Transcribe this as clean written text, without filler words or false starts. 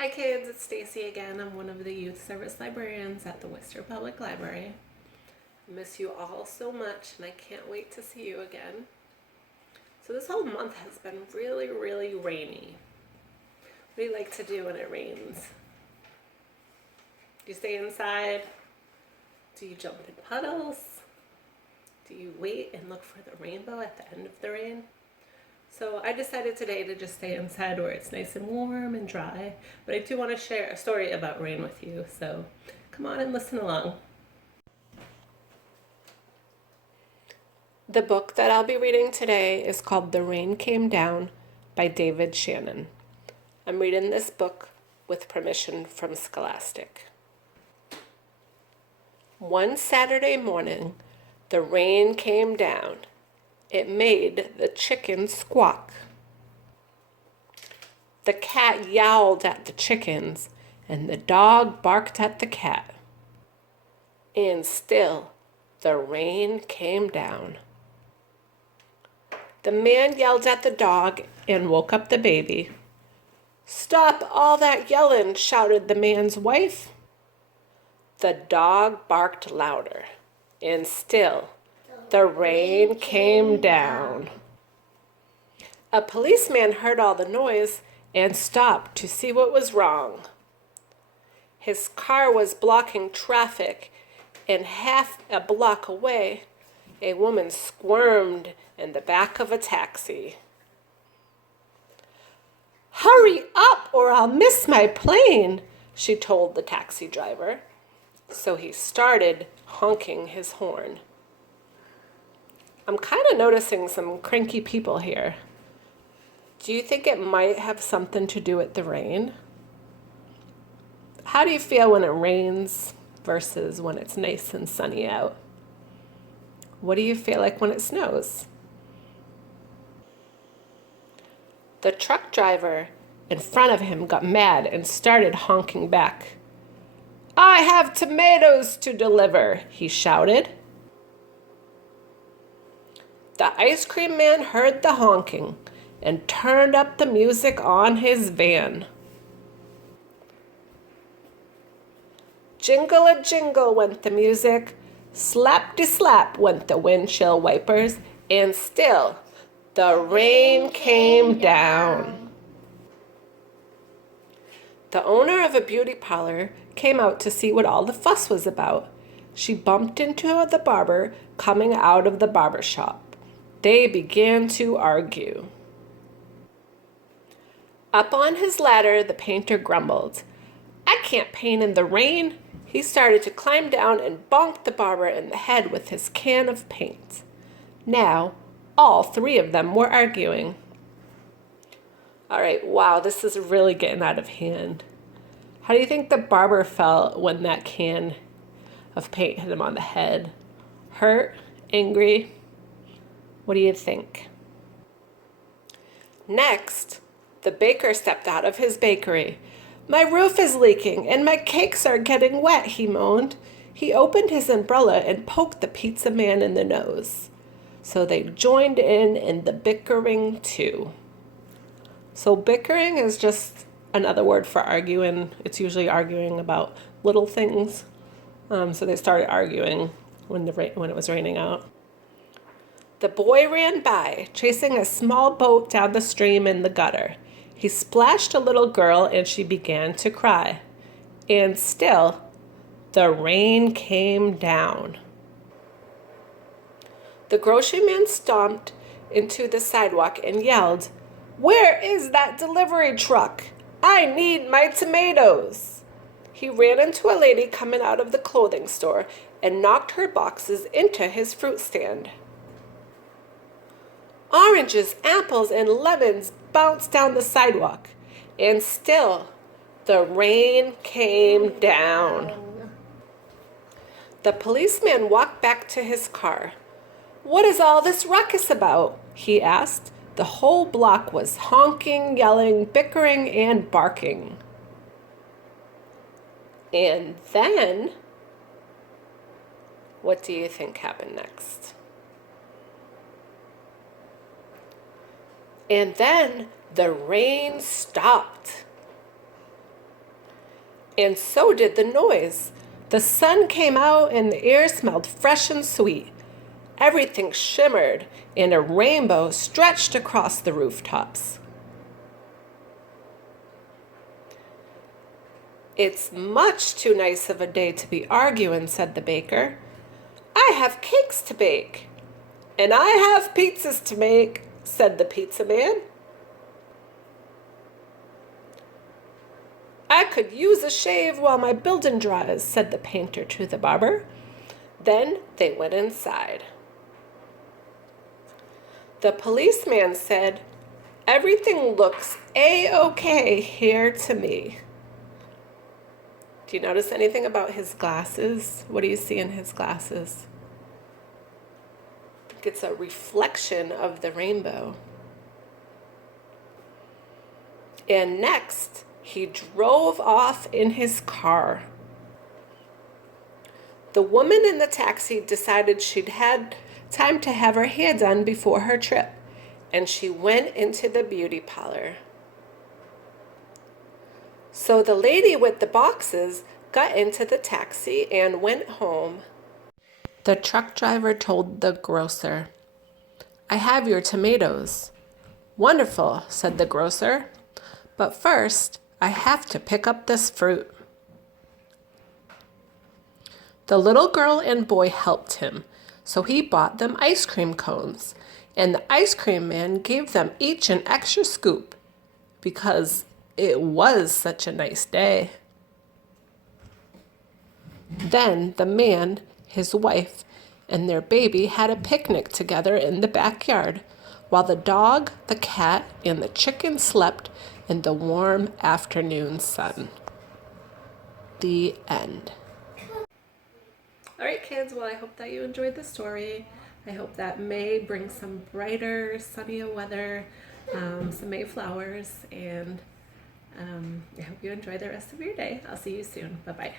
Hi kids, it's Stacy again. I'm one of the youth service librarians at the Worcester Public Library. I miss you all so much and I can't wait to see you again. So this whole month has been really rainy. What do you like to do when it rains? Do you stay inside? Do you jump in puddles? Do you wait and look for the rainbow at the end of the rain? So I decided today to just stay inside where it's nice and warm and dry, but I do want to share a story about rain with you, so come on and listen along. The book that I'll be reading today is called The Rain Came Down by David Shannon. I'm reading this book with permission from Scholastic. One Saturday morning, the rain came down. It made the chickens squawk. The cat yowled at the chickens, and the dog barked at the cat. And still, the rain came down. The man yelled at the dog and woke up the baby. "Stop all that yelling," shouted the man's wife. The dog barked louder, and still, the rain came down. A policeman heard all the noise and stopped to see what was wrong. His car was blocking traffic, and half a block away, a woman squirmed in the back of a taxi. "Hurry up or I'll miss my plane," she told the taxi driver. So he started honking his horn. I'm kind of noticing some cranky people here. Do you think it might have something to do with the rain? How do you feel when it rains versus when it's nice and sunny out? What do you feel like when it snows? The truck driver in front of him got mad and started honking back. "I have tomatoes to deliver," he shouted. The ice cream man heard the honking and turned up the music on his van. Jingle-a-jingle went the music, slap-de-slap went the windshield wipers, and still the rain came down. The owner of a beauty parlor came out to see what all the fuss was about. She bumped into the barber coming out of the barber shop. They began to argue. Up on his ladder, the painter grumbled. "I can't paint in the rain." He started to climb down and bonked the barber in the head with his can of paint. Now, all three of them were arguing. All right, wow, this is really getting out of hand. How do you think the barber felt when that can of paint hit him on the head? Hurt? Angry? What do you think? Next, the baker stepped out of his bakery. "My roof is leaking and my cakes are getting wet," he moaned. He opened his umbrella and poked the pizza man in the nose. So they joined in the bickering too. So bickering is just another word for arguing. It's usually arguing about little things. So they started arguing when it was raining out. The boy ran by, chasing a small boat down the stream in the gutter. He splashed a little girl and she began to cry. And still, the rain came down. The grocery man stomped into the sidewalk and yelled, "Where is that delivery truck? I need my tomatoes." He ran into a lady coming out of the clothing store and knocked her boxes into his fruit stand. Oranges, apples, and lemons bounced down the sidewalk, and still the rain came down. The policeman walked back to his car. "What is all this ruckus about?" he asked. The whole block was honking, yelling, bickering, and barking. And then, what do you think happened next? And then the rain stopped. And so did the noise. The sun came out and the air smelled fresh and sweet. Everything shimmered and a rainbow stretched across the rooftops. "It's much too nice of a day to be arguing," said the baker. "I have cakes to bake." "And I have pizzas to make," said the pizza man. "I could use a shave while my building dries," said the painter to the barber. Then they went inside. The policeman said, "Everything looks A-OK here to me." Do you notice anything about his glasses? What do you see in his glasses? I think it's a reflection of the rainbow. And next, he drove off in his car. The woman in the taxi decided she'd had time to have her hair done before her trip, and she went into the beauty parlor. So the lady with the boxes got into the taxi and went home. The truck driver told the grocer, "I have your tomatoes." "Wonderful," said the grocer. "But first, I have to pick up this fruit." The little girl and boy helped him, so he bought them ice cream cones, and the ice cream man gave them each an extra scoop because it was such a nice day. Then the man, his wife, and their baby had a picnic together in the backyard, while the dog, the cat, and the chicken slept in the warm afternoon sun. The end. All right, kids, well, I hope that you enjoyed the story. I hope that May brings some brighter, sunnier weather, some May flowers, and I hope you enjoy the rest of your day. I'll see you soon. Bye-bye.